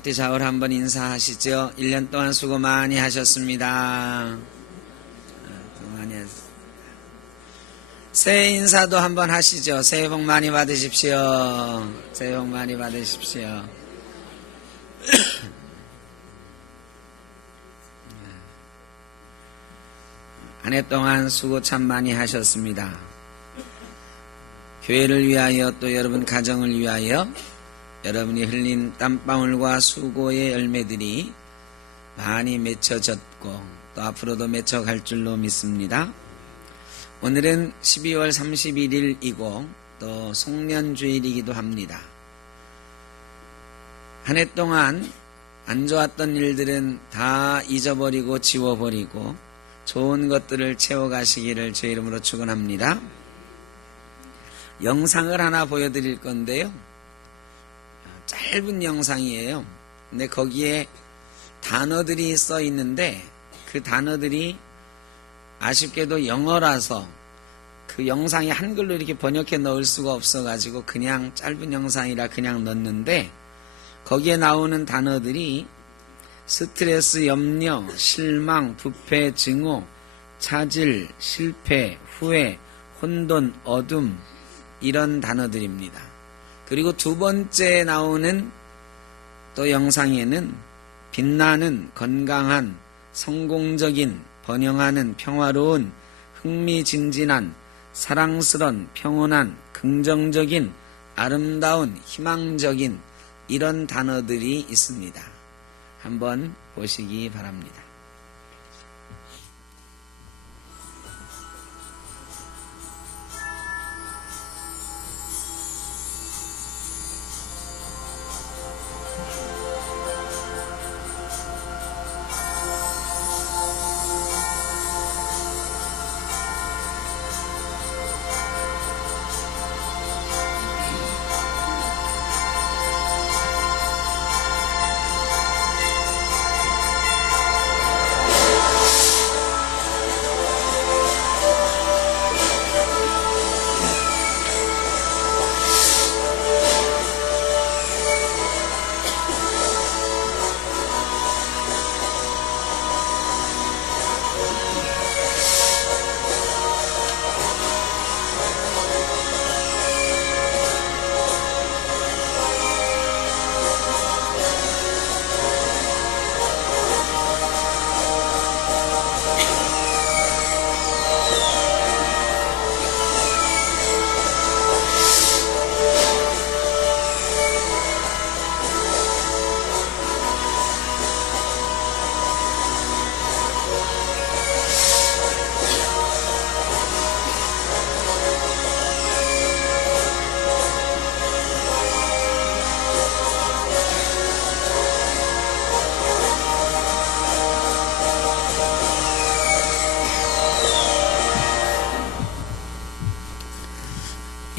앞뒤 한번 인사하시죠. 1년 동안 수고 많이 하셨습니다. 많이 했습니다. 새해 인사도 한번 하시죠. 새해 복 많이 받으십시오. 새해 복 많이 받으십시오. 한 해 동안 수고 참 많이 하셨습니다. 교회를 위하여 또 여러분 가정을 위하여 여러분이 흘린 땀방울과 수고의 열매들이 많이 맺혀졌고 또 앞으로도 맺혀갈 줄로 믿습니다. 오늘은 12월 31일이고 또 송년주일이기도 합니다. 한 해 동안 안 좋았던 일들은 다 잊어버리고 지워버리고 좋은 것들을 채워가시기를 주의 이름으로 축원합니다. 영상을 하나 보여드릴 건데요. 짧은 영상이에요. 근데 거기에 단어들이 써 있는데 그 단어들이 아쉽게도 영어라서 그 영상이 한글로 이렇게 번역해 넣을 수가 없어가지고 그냥 짧은 영상이라 그냥 넣었는데 거기에 나오는 단어들이 스트레스, 염려, 실망, 부패, 증오, 차질, 실패, 후회, 혼돈, 어둠 이런 단어들입니다. 그리고 두 번째 나오는 또 영상에는 빛나는, 건강한, 성공적인, 번영하는, 평화로운, 흥미진진한, 사랑스런, 평온한, 긍정적인, 아름다운, 희망적인 이런 단어들이 있습니다. 한번 보시기 바랍니다.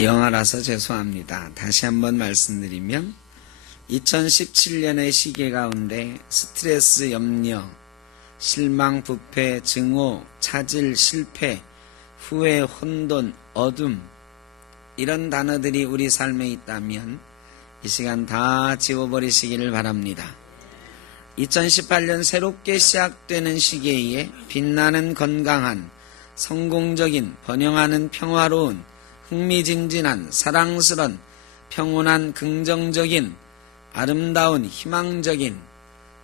영화라서 죄송합니다. 다시 한번 말씀드리면 2017년의 시계 가운데 스트레스, 염려, 실망, 부패, 증오, 차질, 실패, 후회, 혼돈, 어둠 이런 단어들이 우리 삶에 있다면 이 시간 다 지워버리시기를 바랍니다. 2018년 새롭게 시작되는 시기에 빛나는 건강한, 성공적인, 번영하는 평화로운, 흥미진진한, 사랑스런, 평온한, 긍정적인, 아름다운, 희망적인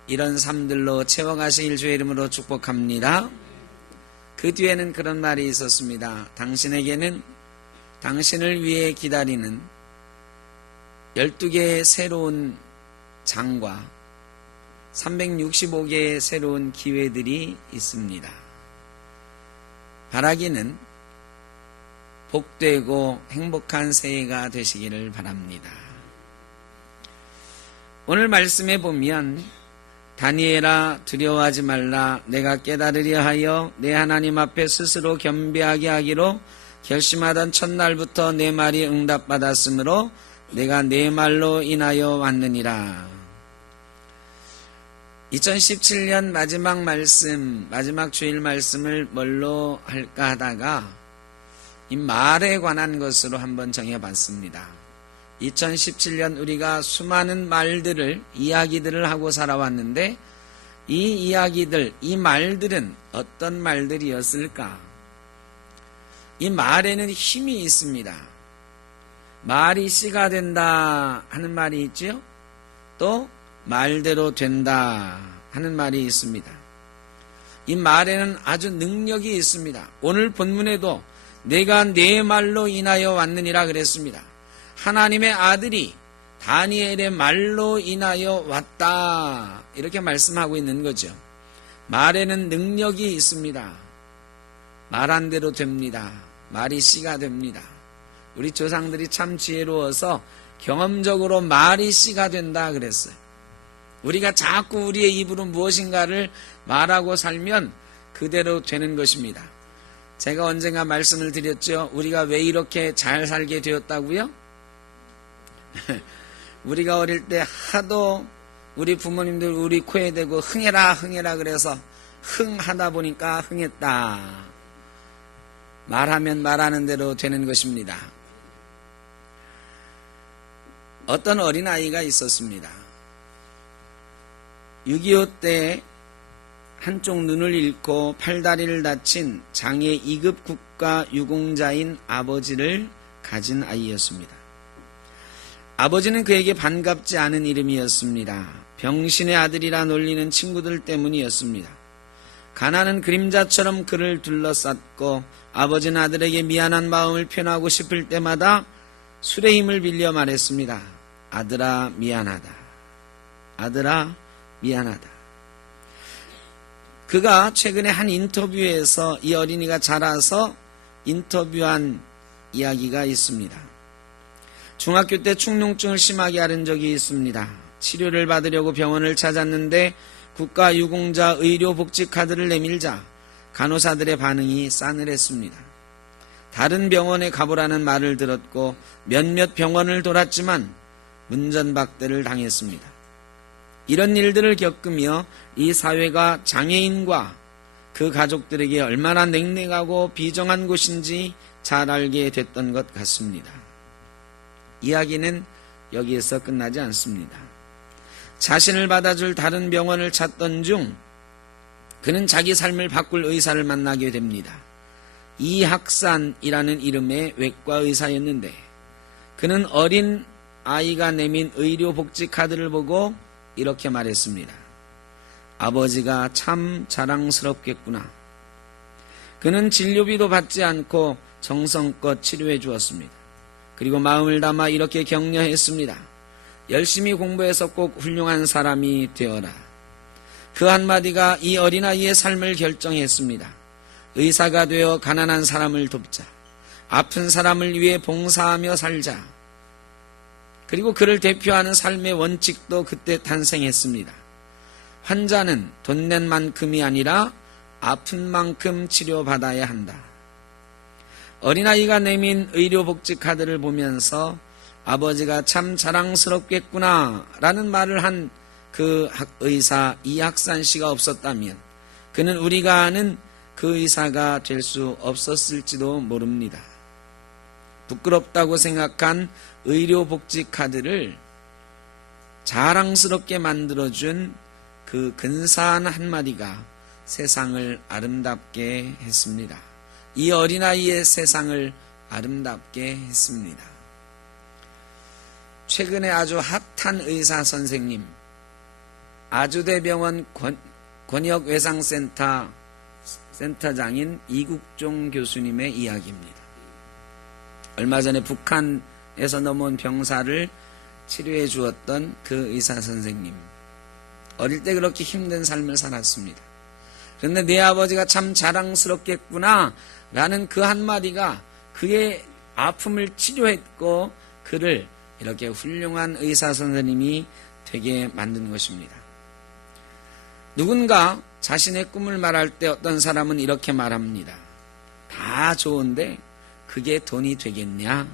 이런 삶들로 채워가시길 주의 이름으로 축복합니다. 그 뒤에는 그런 말이 있었습니다. 당신에게는 당신을 위해 기다리는 12개의 새로운 장과 365개의 새로운 기회들이 있습니다. 바라기는 복되고 행복한 새해가 되시기를 바랍니다. 오늘 말씀에 보면 다니엘아 두려워하지 말라 내가 깨달으려 하여 내 하나님 앞에 스스로 겸비하게 하기로 결심하던 첫날부터 내 말이 응답받았으므로 내가 내 말로 인하여 왔느니라. 2017년 마지막 말씀, 마지막 주일 말씀을 뭘로 할까 하다가 이 말에 관한 것으로 한번 정해봤습니다. 2017년 우리가 수많은 말들을, 이야기들을 하고 살아왔는데 이 이야기들, 이 말들은 어떤 말들이었을까? 이 말에는 힘이 있습니다. 말이 씨가 된다 하는 말이 있죠. 또 말대로 된다 하는 말이 있습니다. 이 말에는 아주 능력이 있습니다. 오늘 본문에도 내가 내 말로 인하여 왔느니라 그랬습니다. 하나님의 아들이 다니엘의 말로 인하여 왔다 이렇게 말씀하고 있는 거죠. 말에는 능력이 있습니다. 말한 대로 됩니다. 말이 씨가 됩니다. 우리 조상들이 참 지혜로워서 경험적으로 말이 씨가 된다 그랬어요. 우리가 자꾸 우리의 입으로 무엇인가를 말하고 살면 그대로 되는 것입니다. 제가 언젠가 말씀을 드렸죠. 우리가 왜 이렇게 잘 살게 되었다고요? 우리가 어릴 때 하도 우리 부모님들 우리 코에 대고 흥해라 흥해라 그래서 흥하다 보니까 흥했다. 말하면 말하는 대로 되는 것입니다. 어떤 어린아이가 있었습니다. 6.25 때 한쪽 눈을 잃고 팔다리를 다친 장애 2급 국가 유공자인 아버지를 가진 아이였습니다. 아버지는 그에게 반갑지 않은 이름이었습니다. 병신의 아들이라 놀리는 친구들 때문이었습니다. 가난은 그림자처럼 그를 둘러쌌고 아버지는 아들에게 미안한 마음을 표현하고 싶을 때마다 술의 힘을 빌려 말했습니다. 아들아 미안하다. 아들아 미안하다. 그가 최근에 한 인터뷰에서 이 어린이가 자라서 인터뷰한 이야기가 있습니다. 중학교 때 축농증을 심하게 앓은 적이 있습니다. 치료를 받으려고 병원을 찾았는데 국가유공자 의료복지카드를 내밀자 간호사들의 반응이 싸늘했습니다. 다른 병원에 가보라는 말을 들었고 몇몇 병원을 돌았지만 문전박대를 당했습니다. 이런 일들을 겪으며 이 사회가 장애인과 그 가족들에게 얼마나 냉랭하고 비정한 곳인지 잘 알게 됐던 것 같습니다. 이야기는 여기에서 끝나지 않습니다. 자신을 받아줄 다른 병원을 찾던 중 그는 자기 삶을 바꿀 의사를 만나게 됩니다. 이학산이라는 이름의 외과 의사였는데 그는 어린 아이가 내민 의료복지카드를 보고 이렇게 말했습니다. 아버지가 참 자랑스럽겠구나. 그는 진료비도 받지 않고 정성껏 치료해 주었습니다. 그리고 마음을 담아 이렇게 격려했습니다. 열심히 공부해서 꼭 훌륭한 사람이 되어라. 그 한마디가 이 어린아이의 삶을 결정했습니다. 의사가 되어 가난한 사람을 돕자. 아픈 사람을 위해 봉사하며 살자. 그리고 그를 대표하는 삶의 원칙도 그때 탄생했습니다. 환자는 돈 낸 만큼이 아니라 아픈 만큼 치료받아야 한다. 어린아이가 내민 의료복지카드를 보면서 아버지가 참 자랑스럽겠구나 라는 말을 한 그 의사 이학산 씨가 없었다면 그는 우리가 아는 그 의사가 될 수 없었을지도 모릅니다. 부끄럽다고 생각한 의료복지카드를 자랑스럽게 만들어준 그 근사한 한마디가 세상을 아름답게 했습니다. 이 어린아이의 세상을 아름답게 했습니다. 최근에 아주 핫한 의사 선생님, 아주대병원 권역외상센터 센터장인 이국종 교수님의 이야기입니다. 얼마 전에 북한에서 넘어온 병사를 치료해 주었던 그 의사 선생님. 어릴 때 그렇게 힘든 삶을 살았습니다. 그런데 내 아버지가 참 자랑스럽겠구나 라는 그 한마디가 그의 아픔을 치료했고 그를 이렇게 훌륭한 의사 선생님이 되게 만든 것입니다. 누군가 자신의 꿈을 말할 때 어떤 사람은 이렇게 말합니다. 다 좋은데 그게 돈이 되겠냐?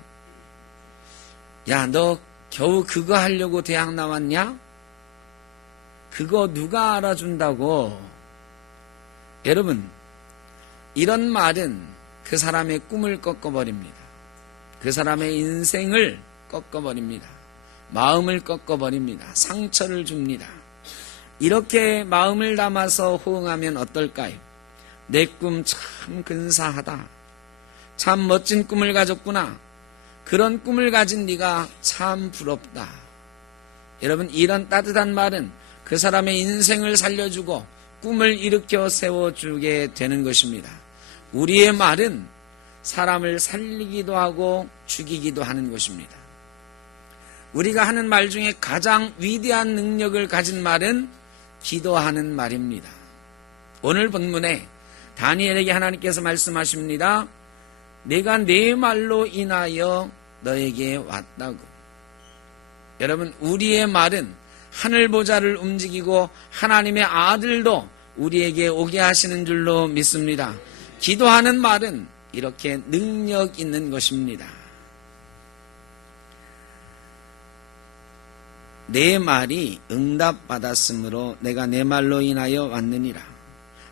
야, 너 겨우 그거 하려고 대학 나왔냐? 그거 누가 알아준다고? 여러분, 이런 말은 그 사람의 꿈을 꺾어버립니다. 그 사람의 인생을 꺾어버립니다. 마음을 꺾어버립니다. 상처를 줍니다. 이렇게 마음을 담아서 호응하면 어떨까요? 내 꿈 참 근사하다. 참 멋진 꿈을 가졌구나. 그런 꿈을 가진 네가 참 부럽다. 여러분, 이런 따뜻한 말은 그 사람의 인생을 살려주고 꿈을 일으켜 세워주게 되는 것입니다. 우리의 말은 사람을 살리기도 하고 죽이기도 하는 것입니다. 우리가 하는 말 중에 가장 위대한 능력을 가진 말은 기도하는 말입니다. 오늘 본문에 다니엘에게 하나님께서 말씀하십니다. 내가 내 말로 인하여 너에게 왔다고. 여러분, 우리의 말은 하늘 보좌를 움직이고 하나님의 아들도 우리에게 오게 하시는 줄로 믿습니다. 기도하는 말은 이렇게 능력 있는 것입니다. 내 말이 응답받았으므로 내가 내 말로 인하여 왔느니라.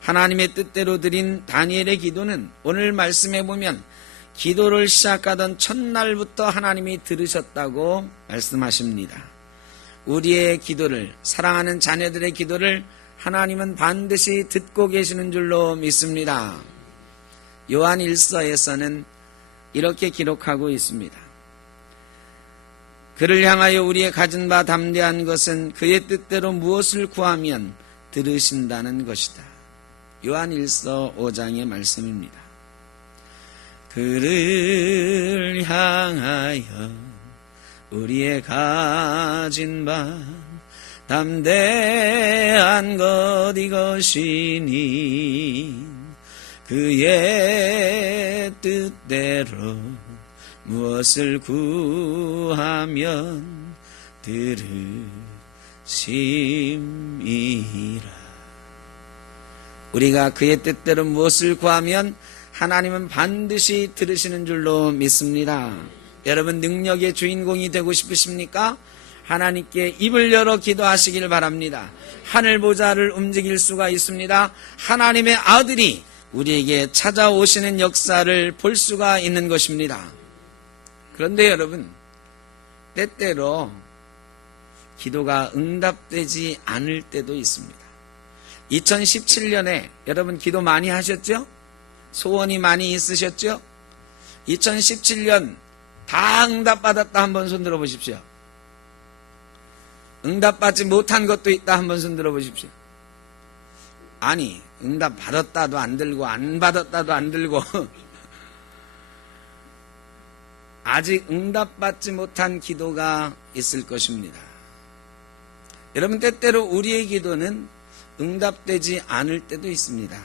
하나님의 뜻대로 드린 다니엘의 기도는 오늘 말씀해 보면 기도를 시작하던 첫날부터 하나님이 들으셨다고 말씀하십니다. 우리의 기도를, 사랑하는 자녀들의 기도를 하나님은 반드시 듣고 계시는 줄로 믿습니다. 요한 1서에서는 이렇게 기록하고 있습니다. 그를 향하여 우리의 가진 바 담대한 것은 그의 뜻대로 무엇을 구하면 들으신다는 것이다. 요한 1서 5장의 말씀입니다. 그를 향하여 우리의 가진 바 담대한 것 이것이니 그의 뜻대로 무엇을 구하면 들으심이라. 우리가 그의 뜻대로 무엇을 구하면 하나님은 반드시 들으시는 줄로 믿습니다. 여러분, 능력의 주인공이 되고 싶으십니까? 하나님께 입을 열어 기도하시길 바랍니다. 하늘 보좌를 움직일 수가 있습니다. 하나님의 아들이 우리에게 찾아오시는 역사를 볼 수가 있는 것입니다. 그런데 여러분, 때때로 기도가 응답되지 않을 때도 있습니다. 2017년에 여러분 기도 많이 하셨죠? 소원이 많이 있으셨죠? 2017년 다 응답받았다 한번 손 들어보십시오. 응답받지 못한 것도 있다 한번 손 들어보십시오. 아니, 응답받았다도 안 들고 안 받았다도 안 들고 아직 응답받지 못한 기도가 있을 것입니다. 여러분, 때때로 우리의 기도는 응답되지 않을 때도 있습니다.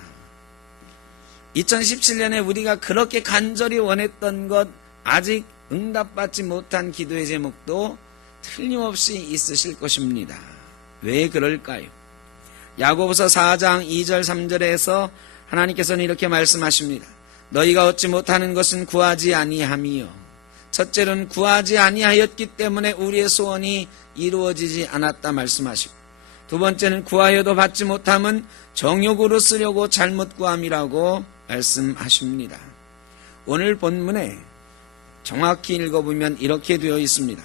2017년에 우리가 그렇게 간절히 원했던 것, 아직 응답받지 못한 기도의 제목도 틀림없이 있으실 것입니다. 왜 그럴까요? 야고보서 4장 2절 3절에서 하나님께서는 이렇게 말씀하십니다. 너희가 얻지 못하는 것은 구하지 아니함이요. 첫째로는 구하지 아니하였기 때문에 우리의 소원이 이루어지지 않았다 말씀하시고, 두 번째는 구하여도 받지 못함은 정욕으로 쓰려고 잘못 구함이라고 말씀하십니다. 오늘 본문에 정확히 읽어보면 이렇게 되어 있습니다.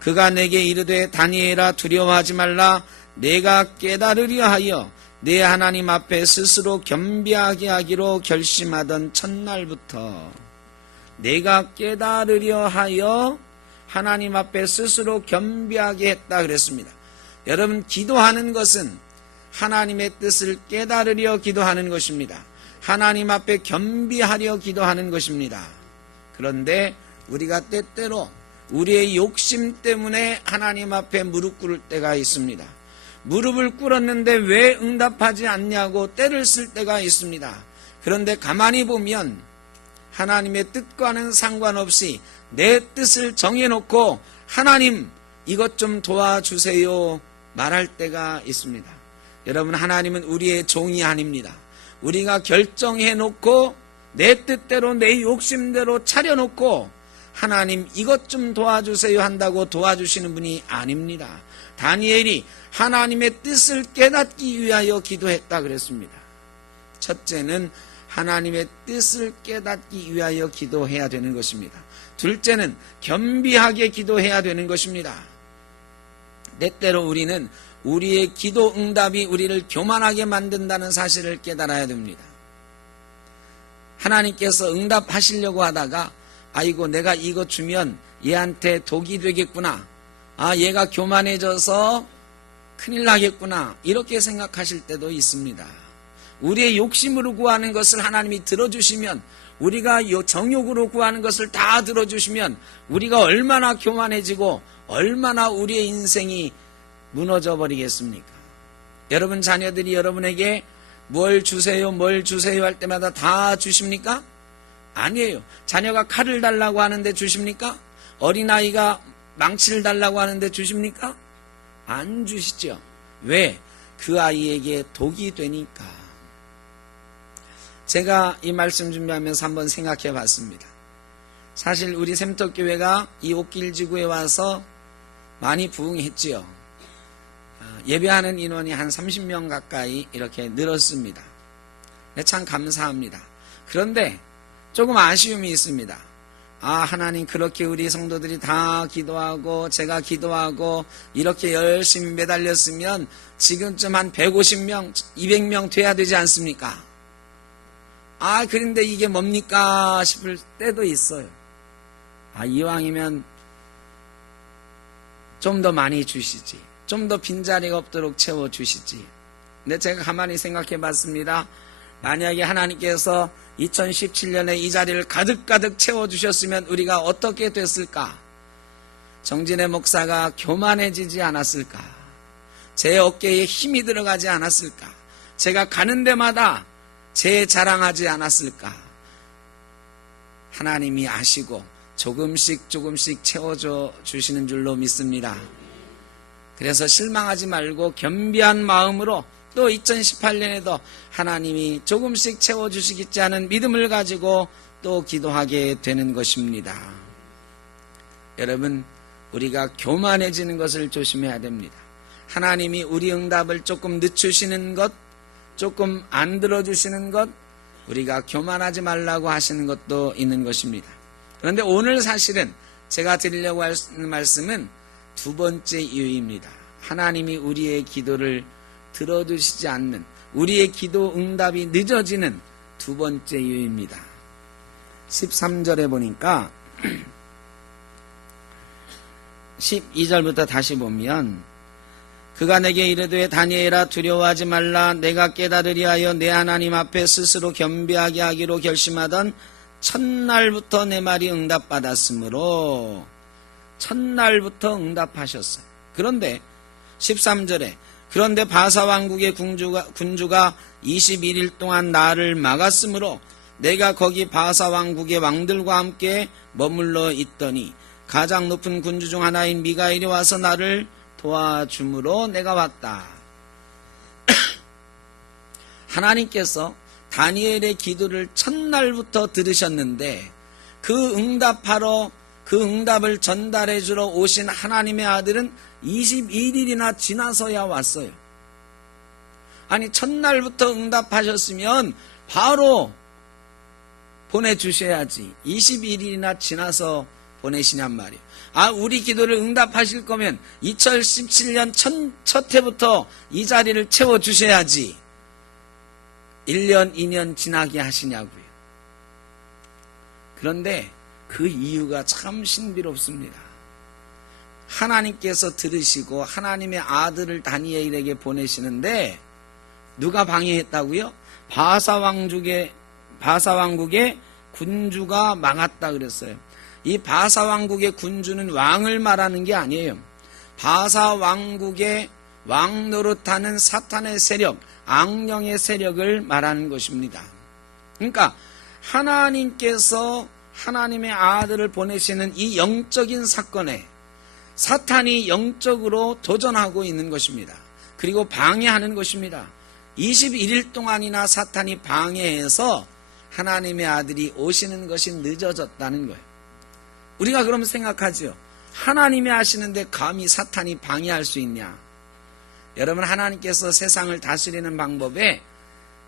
그가 내게 이르되 다니엘아 두려워하지 말라. 내가 깨달으려 하여 내 하나님 앞에 스스로 겸비하게 하기로 결심하던 첫날부터, 내가 깨달으려 하여 하나님 앞에 스스로 겸비하게 했다 그랬습니다. 여러분, 기도하는 것은 하나님의 뜻을 깨달으려 기도하는 것입니다. 하나님 앞에 겸비하려 기도하는 것입니다. 그런데 우리가 때때로 우리의 욕심 때문에 하나님 앞에 무릎 꿇을 때가 있습니다. 무릎을 꿇었는데 왜 응답하지 않냐고 때를 쓸 때가 있습니다. 그런데 가만히 보면 하나님의 뜻과는 상관없이 내 뜻을 정해놓고 하나님 이것 좀 도와주세요 말할 때가 있습니다. 여러분, 하나님은 우리의 종이 아닙니다. 우리가 결정해놓고 내 뜻대로 내 욕심대로 차려놓고 하나님 이것 좀 도와주세요 한다고 도와주시는 분이 아닙니다. 다니엘이 하나님의 뜻을 깨닫기 위하여 기도했다 그랬습니다. 첫째는 하나님의 뜻을 깨닫기 위하여 기도해야 되는 것입니다. 둘째는 겸비하게 기도해야 되는 것입니다. 때때로 우리는 우리의 기도 응답이 우리를 교만하게 만든다는 사실을 깨달아야 됩니다. 하나님께서 응답하시려고 하다가 아이고 내가 이거 주면 얘한테 독이 되겠구나, 얘가 교만해져서 큰일 나겠구나, 이렇게 생각하실 때도 있습니다. 우리의 욕심으로 구하는 것을 하나님이 들어주시면, 우리가 정욕으로 구하는 것을 다 들어주시면 우리가 얼마나 교만해지고 얼마나 우리의 인생이 무너져 버리겠습니까? 여러분 자녀들이 여러분에게 뭘 주세요 할 때마다 다 주십니까? 아니에요. 자녀가 칼을 달라고 하는데 주십니까? 어린아이가 망치를 달라고 하는데 주십니까? 안 주시죠. 왜? 그 아이에게 독이 되니까. 제가 이 말씀 준비하면서 한번 생각해 봤습니다. 사실 우리 샘터교회가 이 옥길지구에 와서 많이 부흥했지요. 예배하는 인원이 한 30명 가까이 이렇게 늘었습니다. 참 감사합니다. 그런데 조금 아쉬움이 있습니다. 하나님, 그렇게 우리 성도들이 다 기도하고 제가 기도하고 이렇게 열심히 매달렸으면 지금쯤 한 150명, 200명 돼야 되지 않습니까? 그런데 이게 뭡니까 싶을 때도 있어요. 이왕이면 좀 더 많이 주시지, 좀 더 빈자리가 없도록 채워주시지. 근데 제가 가만히 생각해 봤습니다. 만약에 하나님께서 2017년에 이 자리를 가득가득 채워주셨으면 우리가 어떻게 됐을까? 정진의 목사가 교만해지지 않았을까? 제 어깨에 힘이 들어가지 않았을까? 제가 가는 데마다 제 자랑하지 않았을까? 하나님이 아시고 조금씩 채워줘 주시는 줄로 믿습니다. 그래서 실망하지 말고 겸비한 마음으로 또 2018년에도 하나님이 조금씩 채워주시겠지 하는 믿음을 가지고 또 기도하게 되는 것입니다. 여러분, 우리가 교만해지는 것을 조심해야 됩니다. 하나님이 우리 응답을 조금 늦추시는 것, 조금 안 들어주시는 것, 우리가 교만하지 말라고 하시는 것도 있는 것입니다. 그런데 오늘 사실은 제가 드리려고 하는 말씀은 두 번째 이유입니다. 하나님이 우리의 기도를 들어주시지 않는, 우리의 기도 응답이 늦어지는 두 번째 이유입니다. 13절에 보니까 12절부터 다시 보면, 그가 내게 이르되 다니엘아 두려워하지 말라. 내가 깨달으리 하여 내 하나님 앞에 스스로 겸비하게 하기로 결심하던 첫날부터 내 말이 응답받았으므로. 첫날부터 응답하셨어요. 그런데 13절에 그런데 바사왕국의 군주가 21일 동안 나를 막았으므로 내가 거기 바사왕국의 왕들과 함께 머물러 있더니 가장 높은 군주 중 하나인 미가엘이 와서 나를 도와줌으로 내가 왔다. 하나님께서 다니엘의 기도를 첫날부터 들으셨는데 그 응답을 전달해 주러 오신 하나님의 아들은 21일이나 지나서야 왔어요. 아니, 첫날부터 응답하셨으면 바로 보내주셔야지 21일이나 지나서 보내시냔 말이에요. 우리 기도를 응답하실 거면 2017년 첫 해부터 이 자리를 채워주셔야지 1년, 2년 지나게 하시냐고요. 그런데 그 이유가 참 신비롭습니다. 하나님께서 들으시고 하나님의 아들을 다니엘에게 보내시는데 누가 방해했다고요? 바사왕국의 군주가 망했다 그랬어요. 이 바사왕국의 군주는 왕을 말하는 게 아니에요. 바사왕국의 왕 노릇하는 사탄의 세력, 악령의 세력을 말하는 것입니다. 그러니까 하나님께서 하나님의 아들을 보내시는 이 영적인 사건에 사탄이 영적으로 도전하고 있는 것입니다. 그리고 방해하는 것입니다. 21일 동안이나 사탄이 방해해서 하나님의 아들이 오시는 것이 늦어졌다는 거예요. 우리가 그러면 생각하죠. 하나님이 하시는데 감히 사탄이 방해할 수 있냐? 여러분, 하나님께서 세상을 다스리는 방법에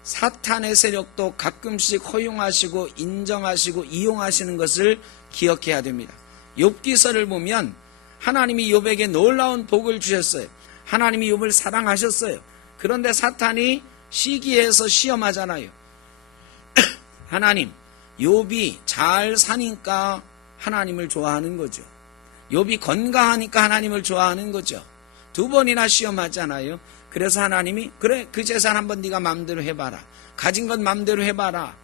사탄의 세력도 가끔씩 허용하시고 인정하시고 이용하시는 것을 기억해야 됩니다. 욥기서를 보면 하나님이 욥에게 놀라운 복을 주셨어요. 하나님이 욥을 사랑하셨어요. 그런데 사탄이 시기해서 시험하잖아요. 하나님, 욥이 잘 사니까 하나님을 좋아하는 거죠. 욥이 건강하니까 하나님을 좋아하는 거죠. 2번이나 시험하잖아요. 그래서 하나님이 그래 그 재산 한번 네가 마음대로 해봐라. 가진 건 마음대로 해봐라.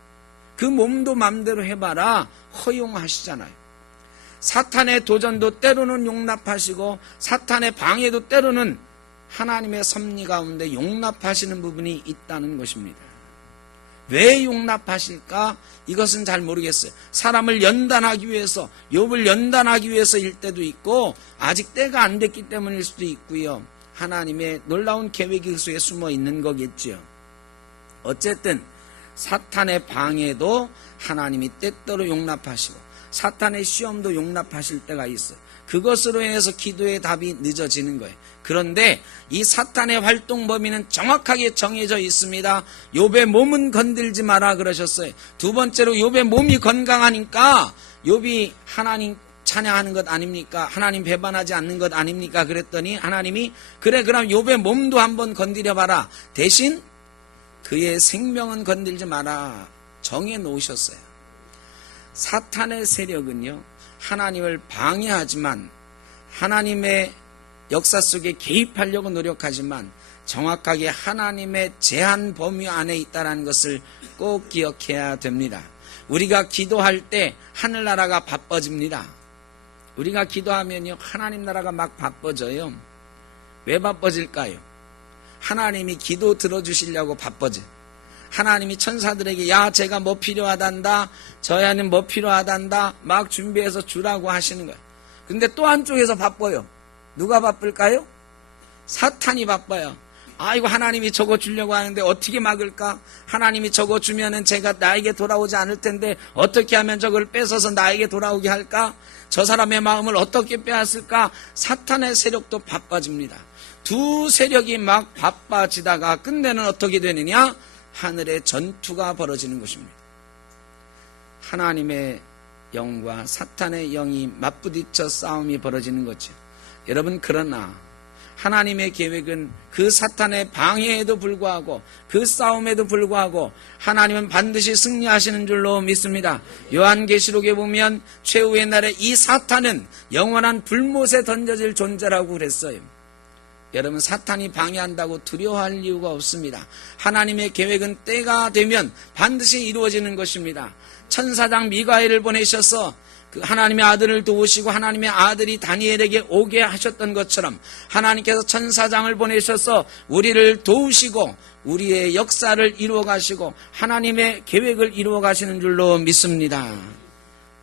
그 몸도 마음대로 해봐라. 허용하시잖아요. 사탄의 도전도 때로는 용납하시고 사탄의 방해도 때로는 하나님의 섭리 가운데 용납하시는 부분이 있다는 것입니다. 왜 용납하실까? 이것은 잘 모르겠어요. 사람을 연단하기 위해서, 욥을 연단하기 위해서일 때도 있고 아직 때가 안 됐기 때문일 수도 있고요. 하나님의 놀라운 계획이 그 속에 숨어 있는 거겠죠. 어쨌든 사탄의 방해도 하나님이 때때로 용납하시고 사탄의 시험도 용납하실 때가 있어요. 그것으로 인해서 기도의 답이 늦어지는 거예요. 그런데 이 사탄의 활동 범위는 정확하게 정해져 있습니다. 욥의 몸은 건들지 마라 그러셨어요. 2번째로 욥의 몸이 건강하니까 욥이 하나님 찬양하는 것 아닙니까? 하나님 배반하지 않는 것 아닙니까? 그랬더니 하나님이 그래 그럼 욥의 몸도 한번 건드려봐라. 대신 그의 생명은 건들지 마라. 정해 놓으셨어요. 사탄의 세력은요, 하나님을 방해하지만 하나님의 역사 속에 개입하려고 노력하지만 정확하게 하나님의 제한 범위 안에 있다는 것을 꼭 기억해야 됩니다. 우리가 기도할 때 하늘나라가 바빠집니다. 우리가 기도하면요, 하나님 나라가 막 바빠져요. 왜 바빠질까요? 하나님이 기도 들어주시려고 바빠져요. 하나님이 천사들에게 야 제가 뭐 필요하단다, 저야는 뭐 필요하단다 막 준비해서 주라고 하시는 거예요. 근데 또 한쪽에서 바빠요. 누가 바쁠까요? 사탄이 바빠요. 아이고 하나님이 저거 주려고 하는데 어떻게 막을까? 하나님이 저거 주면은 제가 나에게 돌아오지 않을 텐데 어떻게 하면 저걸 뺏어서 나에게 돌아오게 할까? 저 사람의 마음을 어떻게 빼앗을까? 사탄의 세력도 바빠집니다. 두 세력이 막 바빠지다가 끝내는 어떻게 되느냐? 하늘의 전투가 벌어지는 것입니다. 하나님의 영과 사탄의 영이 맞부딪혀 싸움이 벌어지는 거죠. 여러분, 그러나 하나님의 계획은 그 사탄의 방해에도 불구하고 그 싸움에도 불구하고 하나님은 반드시 승리하시는 줄로 믿습니다. 요한계시록에 보면 최후의 날에 이 사탄은 영원한 불못에 던져질 존재라고 그랬어요. 여러분, 사탄이 방해한다고 두려워할 이유가 없습니다. 하나님의 계획은 때가 되면 반드시 이루어지는 것입니다. 천사장 미가엘을 보내셔서 그 하나님의 아들을 도우시고 하나님의 아들이 다니엘에게 오게 하셨던 것처럼 하나님께서 천사장을 보내셔서 우리를 도우시고 우리의 역사를 이루어 가시고 하나님의 계획을 이루어 가시는 줄로 믿습니다.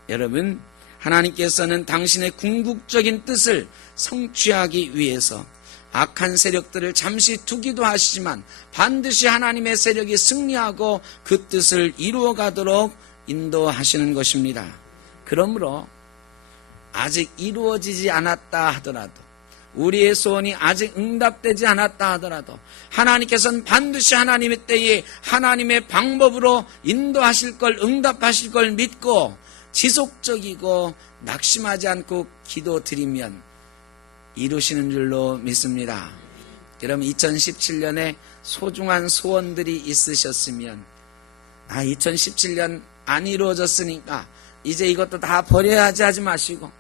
여러분, 하나님께서는 당신의 궁극적인 뜻을 성취하기 위해서 악한 세력들을 잠시 두기도 하시지만 반드시 하나님의 세력이 승리하고 그 뜻을 이루어 가도록 인도하시는 것입니다. 그러므로 아직 이루어지지 않았다 하더라도, 우리의 소원이 아직 응답되지 않았다 하더라도 하나님께서는 반드시 하나님의 때에 하나님의 방법으로 인도하실 걸, 응답하실 걸 믿고 지속적이고 낙심하지 않고 기도드리면 이루시는 줄로 믿습니다. 여러분, 2017년에 소중한 소원들이 있으셨으면 2017년 안 이루어졌으니까 이제 이것도 다 버려야 하지 마시고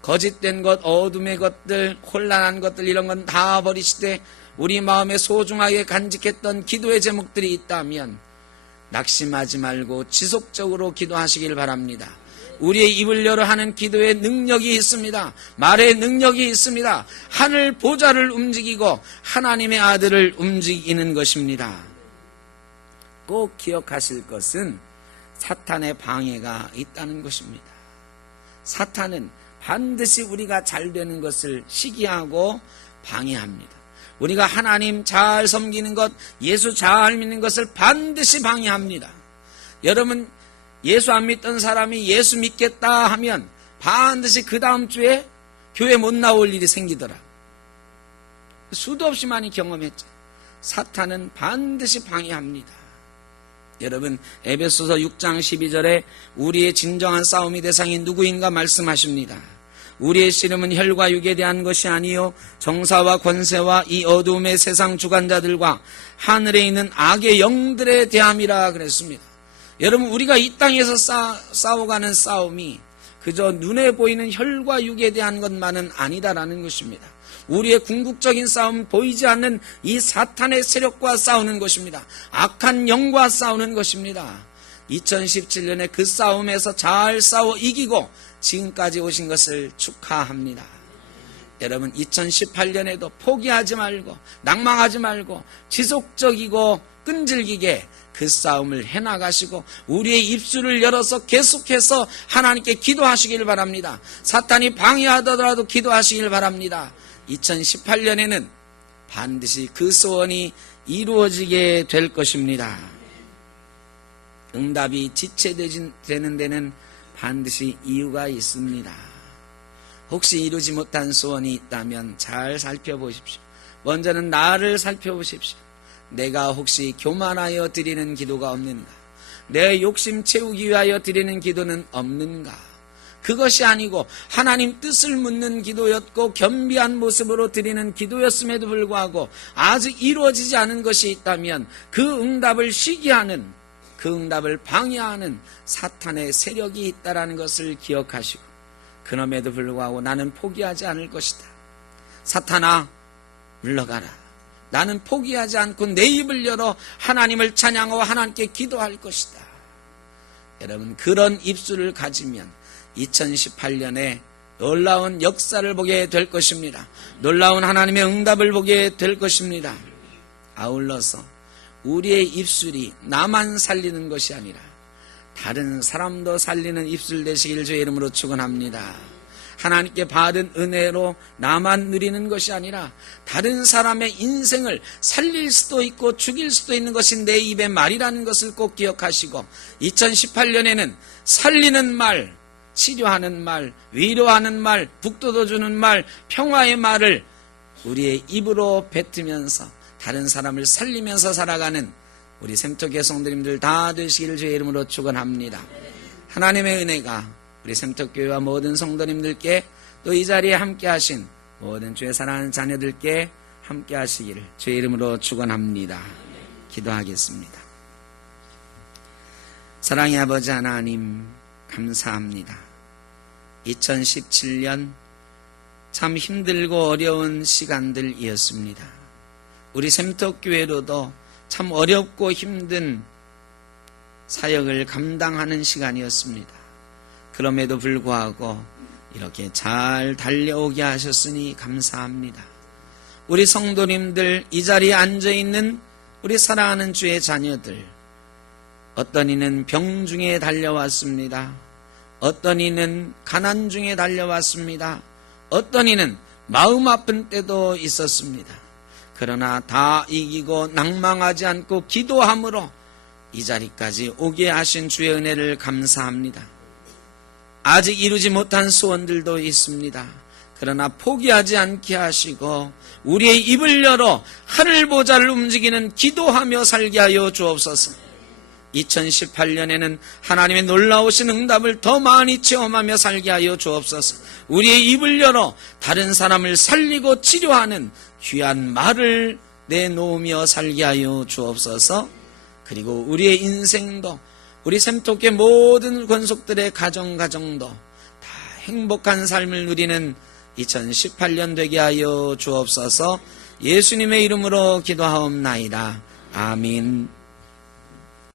거짓된 것, 어둠의 것들, 혼란한 것들 이런 건 다 버리시되 우리 마음에 소중하게 간직했던 기도의 제목들이 있다면 낙심하지 말고 지속적으로 기도하시길 바랍니다. 우리의 입을 열어 하는 기도의 능력이 있습니다. 말의 능력이 있습니다. 하늘 보좌를 움직이고 하나님의 아들을 움직이는 것입니다. 꼭 기억하실 것은 사탄의 방해가 있다는 것입니다. 사탄은 반드시 우리가 잘 되는 것을 시기하고 방해합니다. 우리가 하나님 잘 섬기는 것, 예수 잘 믿는 것을 반드시 방해합니다. 여러분, 예수 안 믿던 사람이 예수 믿겠다 하면 반드시 그 다음 주에 교회 못 나올 일이 생기더라. 수도 없이 많이 경험했죠. 사탄은 반드시 방해합니다. 여러분, 에베소서 6장 12절에 우리의 진정한 싸움의 대상이 누구인가 말씀하십니다. 우리의 씨름은 혈과 육에 대한 것이 아니요 정사와 권세와 이 어두움의 세상 주관자들과 하늘에 있는 악의 영들에 대함이라 그랬습니다. 여러분, 우리가 이 땅에서 싸워가는 싸움이 그저 눈에 보이는 혈과 육에 대한 것만은 아니다라는 것입니다. 우리의 궁극적인 싸움은 보이지 않는 이 사탄의 세력과 싸우는 것입니다. 악한 영과 싸우는 것입니다. 2017년에 그 싸움에서 잘 싸워 이기고 지금까지 오신 것을 축하합니다. 여러분, 2018년에도 포기하지 말고 낭망하지 말고 지속적이고 끈질기게 그 싸움을 해나가시고 우리의 입술을 열어서 계속해서 하나님께 기도하시길 바랍니다. 사탄이 방해하더라도 기도하시길 바랍니다. 2018년에는 반드시 그 소원이 이루어지게 될 것입니다. 응답이 지체되는 데는 반드시 이유가 있습니다. 혹시 이루지 못한 소원이 있다면 잘 살펴보십시오. 먼저는 나를 살펴보십시오. 내가 혹시 교만하여 드리는 기도가 없는가? 내 욕심 채우기 위하여 드리는 기도는 없는가? 그것이 아니고 하나님 뜻을 묻는 기도였고 겸비한 모습으로 드리는 기도였음에도 불구하고 아직 이루어지지 않은 것이 있다면 그 응답을 시기하는, 그 응답을 방해하는 사탄의 세력이 있다는 것을 기억하시고, 그럼에도 불구하고 나는 포기하지 않을 것이다. 사탄아, 물러가라. 나는 포기하지 않고 내 입을 열어 하나님을 찬양하고 하나님께 기도할 것이다. 여러분, 그런 입술을 가지면 2018년에 놀라운 역사를 보게 될 것입니다. 놀라운 하나님의 응답을 보게 될 것입니다. 아울러서 우리의 입술이 나만 살리는 것이 아니라 다른 사람도 살리는 입술 되시길 주의 이름으로 축원합니다. 하나님께 받은 은혜로 나만 누리는 것이 아니라 다른 사람의 인생을 살릴 수도 있고 죽일 수도 있는 것이 내 입의 말이라는 것을 꼭 기억하시고 2018년에는 살리는 말, 치료하는 말, 위로하는 말, 북돋워주는 말, 평화의 말을 우리의 입으로 뱉으면서 다른 사람을 살리면서 살아가는 우리 샘터교회 성도님들 다 되시기를 주의 이름으로 축원합니다. 하나님의 은혜가 우리 샘터교회와 모든 성도님들께 또 이 자리에 함께 하신 모든 주의 사랑하는 자녀들께 함께 하시기를 주의 이름으로 축원합니다. 기도하겠습니다. 사랑의 아버지 하나님, 감사합니다. 2017년 참 힘들고 어려운 시간들이었습니다. 우리 샘터교회로도 참 어렵고 힘든 사역을 감당하는 시간이었습니다. 그럼에도 불구하고 이렇게 잘 달려오게 하셨으니 감사합니다. 우리 성도님들, 이 자리에 앉아있는 우리 사랑하는 주의 자녀들, 어떤 이는 병 중에 달려왔습니다. 어떤 이는 가난 중에 달려왔습니다. 어떤 이는 마음 아픈 때도 있었습니다. 그러나 다 이기고 낭망하지 않고 기도함으로 이 자리까지 오게 하신 주의 은혜를 감사합니다. 아직 이루지 못한 소원들도 있습니다. 그러나 포기하지 않게 하시고 우리의 입을 열어 하늘 보좌를 움직이는 기도하며 살게 하여 주옵소서. 2018년에는 하나님의 놀라우신 응답을 더 많이 체험하며 살게 하여 주옵소서. 우리의 입을 열어 다른 사람을 살리고 치료하는 귀한 말을 내놓으며 살게 하여 주옵소서. 그리고 우리의 인생도, 우리 샘토교회 모든 권속들의 가정도 다 행복한 삶을 누리는 2018년 되게 하여 주옵소서. 예수님의 이름으로 기도하옵나이다. 아멘.